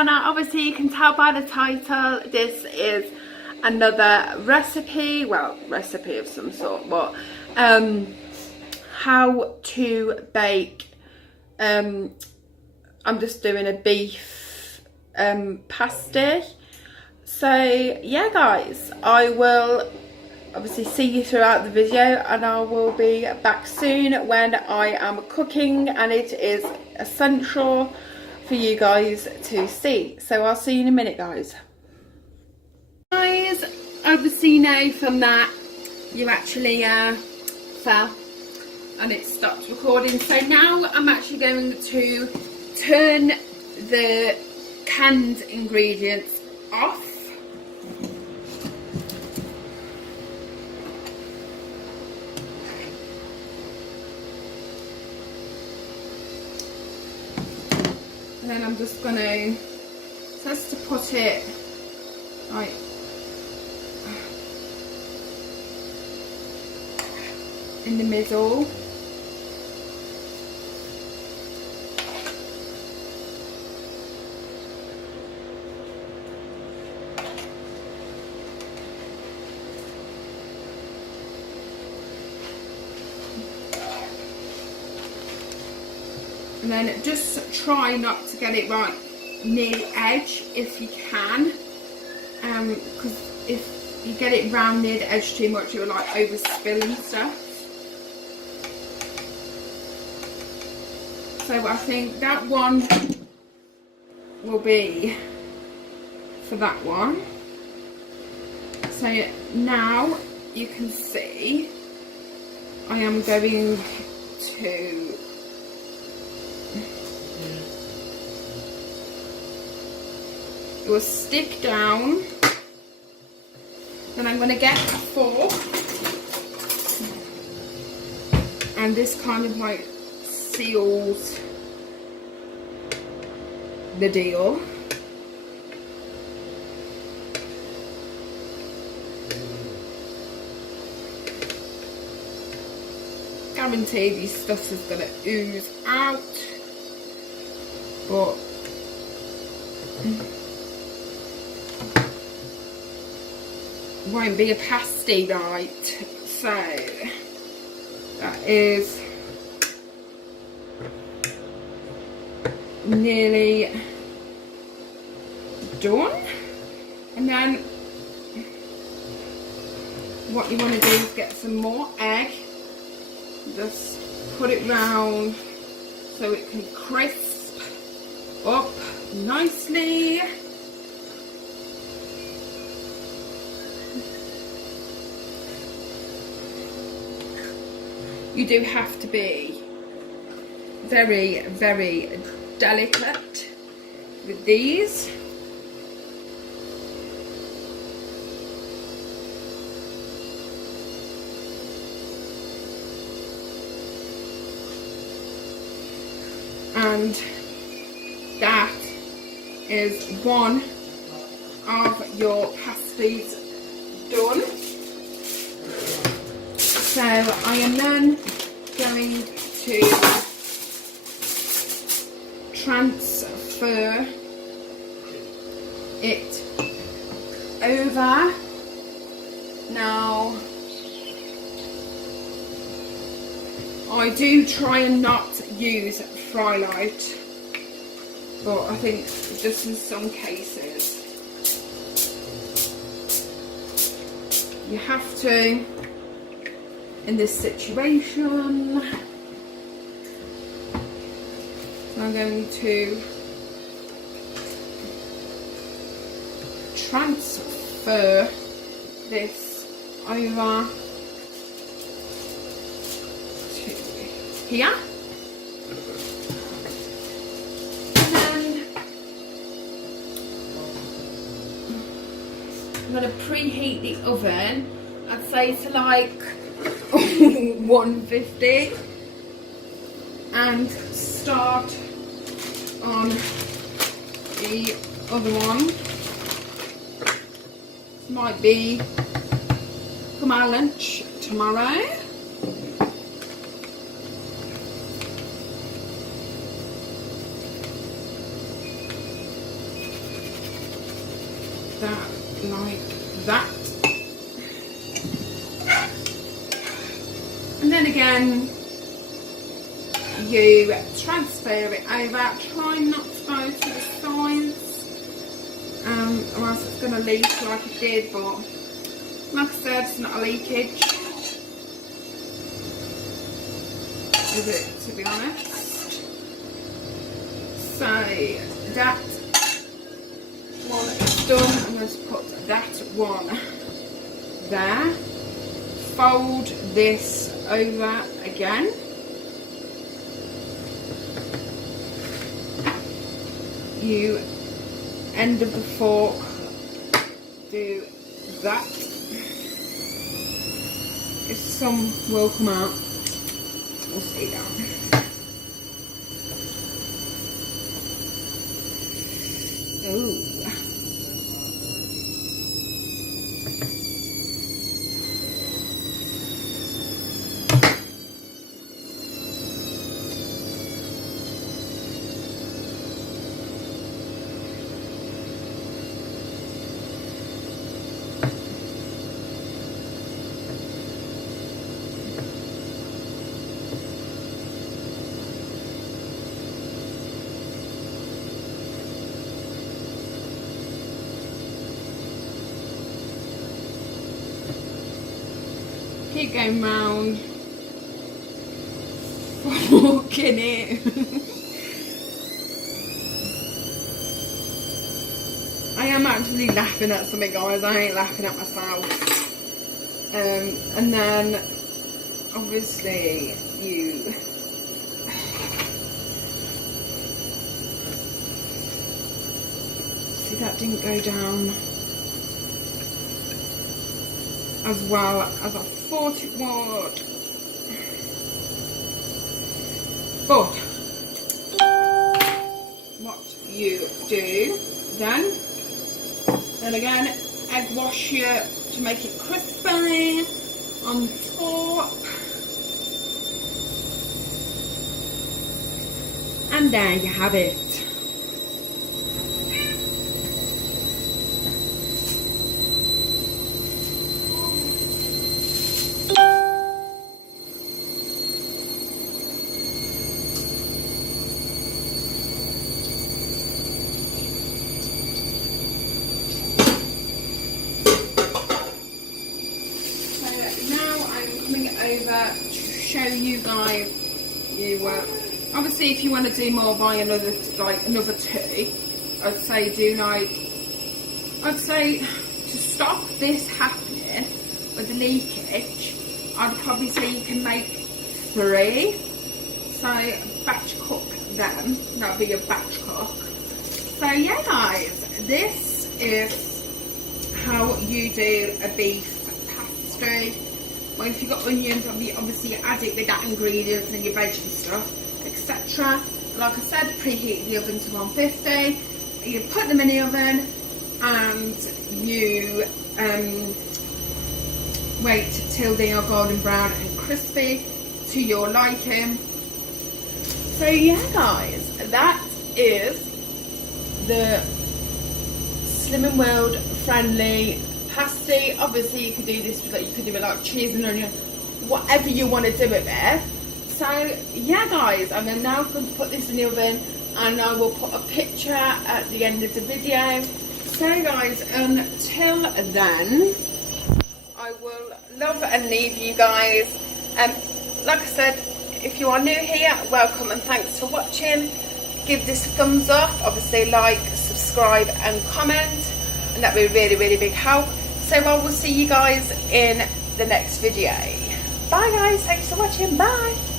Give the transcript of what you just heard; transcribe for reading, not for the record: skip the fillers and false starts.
channel. Obviously you can tell by the title this is another recipe, well, recipe of some sort, but how to bake, I'm just doing a beef pasty. So yeah guys, I will obviously see you throughout the video, and I will be back soon when I am cooking, and it is essential for you guys to see. So I'll see you in a minute guys. Guys, obviously you know from that you actually fell and it stopped recording, so now I'm actually going to turn the canned ingredients off. And then I'm just gonna, just to put it like in the middle. And then just try not to get it right near the edge if you can, because if you get it round near the edge too much, it will like overspill and stuff. So I think that one will be for that one. So now you can see I am going to it will stick down. Then I'm going to get a fork, and this kind of like seals the deal. Guarantee these stuff is going to ooze out, but won't be a pasty, right? So that is nearly done. And then what you want to do is get some more egg, just put it round so it can crisp up nicely. You do have to be very, very delicate with these. And that is one of your pasties done. So I am then going to transfer it over. Now I do try and not use fry light, but I think just in some cases you have to in this situation. So I'm going to transfer this over to here. And then I'm going to preheat the oven. I'd say to like 150, and start on the other one. Might be for my lunch tomorrow. then again you transfer it over. Try not to go to the sides, or else it's going to leak like it did, but like I said, it's not a leakage, is it, to be honest? So that one is done. I'm going to put that one there. Fold this over again. You end of the fork, do that. If some will come out, we'll see that. Ooh. Keep going round, forking it. I am actually laughing at something, guys. I ain't laughing at myself. And then obviously you see that didn't go down as well as I thought it would, but what you do then, and again, egg wash it to make it crispy on top, and there you have it. Over to show you guys. Obviously, if you want to do more, buy another two. I'd say to stop this happening with the leakage, I'd probably say you can make 3. So batch cook them. That'll be your batch cook. So yeah, guys, this is how you do a beef pasty. Well, if you've got onions, obviously you add it with that ingredients and your veg and stuff, etc. Like I said, preheat the oven to 150. You put them in the oven and you wait till they are golden brown and crispy to your liking. So yeah, guys, that is the Slim and World friendly pasty. Obviously you could do this with, you could do it like cheese and onion, whatever you want to do it with. So yeah, guys, I'm now going to put this in the oven and I will put a picture at the end of the video. So guys, until then, I will love and leave you guys. Like I said, if you are new here, welcome and thanks for watching. Give this a thumbs up, obviously like, subscribe and comment, and that would be really, really big help. So I will see you guys in the next video. Bye guys, thanks for watching, bye.